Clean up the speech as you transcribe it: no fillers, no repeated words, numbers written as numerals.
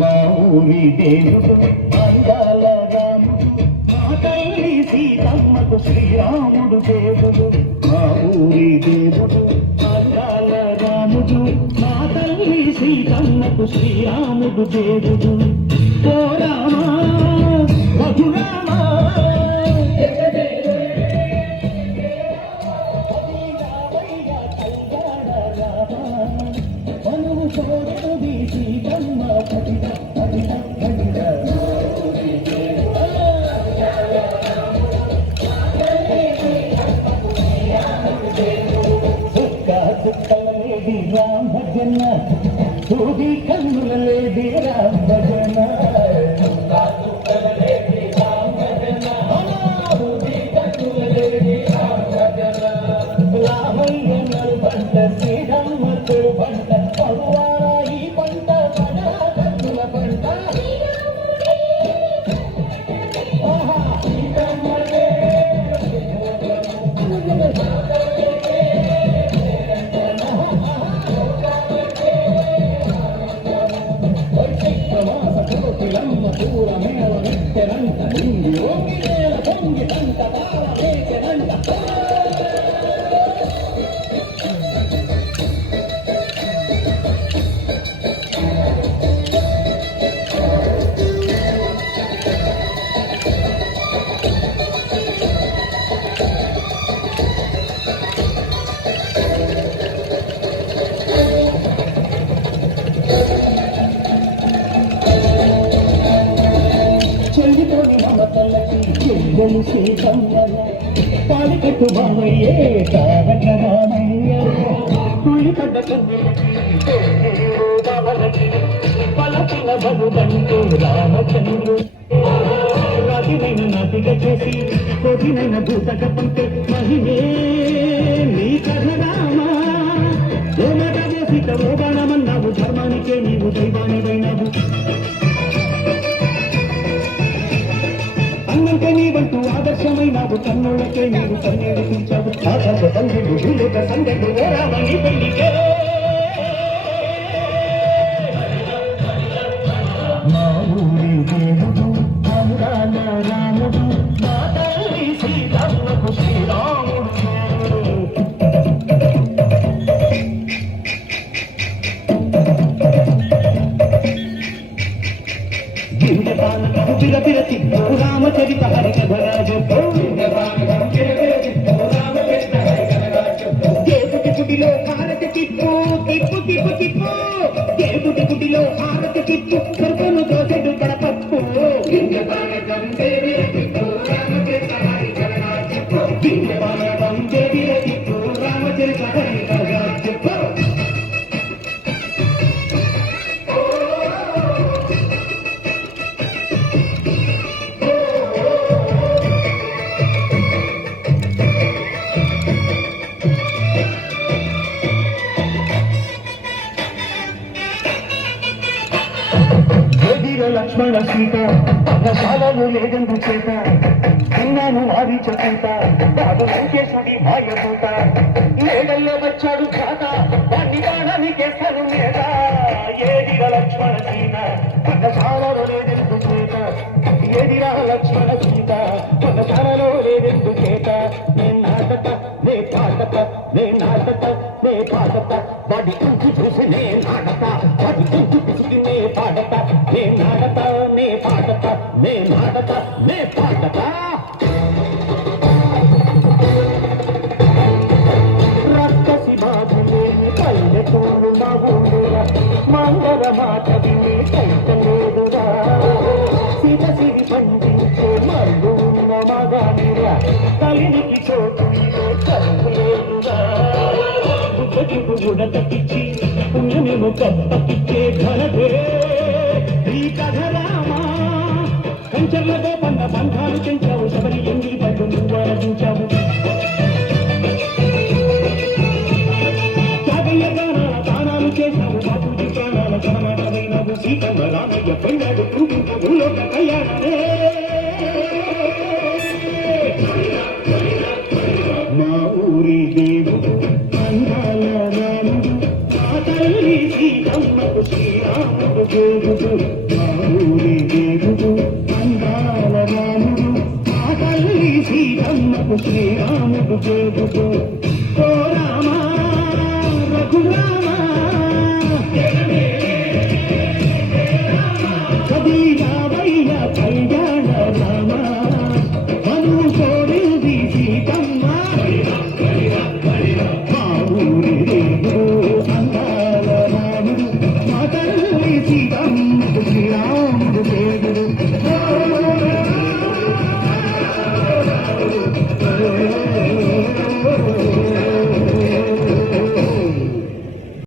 మా ఊరి దేవుడు అందాల రాముడు, మా తల్లి సీతమ్మకు శ్రీరాముడు దేవుడు. మా ఊరి దేవుడు అందాల రాముడు, మా తల్లి సీతమ్మకు శ్రీరాముడు దేవుడు. ఓ రామా రఘురామా రామ భజన సూది కన్నుల లేది రామ భజన రామయ్య నరు పంట శ్రీరామ తొరు పంట పరువారా ఈ పంట పడా కన్నుల పంట చెల్లెలు సీతమ్మల పాలికట్టు మామయ్యే తారక రామయ్య పులికడ్డ కన్నులకి పలకిన బలుదంటూ రామచంద్రుడు రాతినైన నాటిక చేసి కొదినైన భూతక పంటే మహిమే నీ కథ రామా ఓ నటవో సీత ఓ బాణమన్నావు ధర్మానికే నీవు దైవానివైనావు అన్నంటే నీవంటూ ఆదర్శమైనావు కన్నులకే నీవు కన్నీరు తీర్చావు ఆకాశ తండ్రుడు భూలోక సందెడు ఓ రామని పెళ్లికే మా ఊరి దేవుడు అందాల రాముడు మా తల్లి సీతమ్మకు శ్రీరాముడు విరతి రామచరిత హరికథరాజు దేవుడి గుడిలో హారతి తిప్పు తిప్పు తిప్పు తిప్పు దేవుడి గుడిలో హారతి తిప్పు కృపను దోసెడు పడపప్పు రామచరిత హరికథరాజు లక్ష్మణ సీత రసాలను లేదందు చేత విన్నాను వారి చెప్పుత వాడు లంకేశుడి భార్యపూత మేడల్లో వచ్చాడు ఖాత వాడిని బాణానికేస్తాను మీద ఏదిరా లక్ష్మణ సీత రసాలలో లేదెందు చేత ఏదిరా లక్ష్మణ సీత రసాలలో లేదెందు చేత నేను నాటక నే పాటక నే నాటక నే పాటక వాడి ఇంటి చూసి నే నాటక వాడి ఇంటి పిసికి నే పాటక నే నాటక నే పాటక నే నాటక నే పాటక రక్కసి బాబు లేని పల్లెటూరు మా ఊరురా మంగళ మాట విని కైతలేదురా సిరి పండించే మరుగు ఉన్న మగానిరా తల్లికి చోటు ఇదే కరువులేదురా బుద్ధకు గుడతకిచ్చి పుణ్యమేమో కప్పకిచ్చే ఘనతే ఈ కథ రామా కంచర్లతో పండ బంధాలు పెంచావు శబరి ఎంగిలి పట్టు నువ్వు ఆరగించావు త్యాగయ్య గానాల దానాలు చేశావు బాబుజీ ప్రాణాల జనమాటమైనావు సీతమ్మ రామయ్య పెళ్ళాడు కుంకుమ భూలోక కళ్యాణమే మా ఊరి దేవుడు అందాల రాముడు మా తల్లి తల్లి సీతమ్మకు శ్రీరాముడు దేవుడు రాముడి దేవుడు అందాల రాముడు ఆ తల్లి సీతమ్మకు శ్రీరాముడు దేవుడు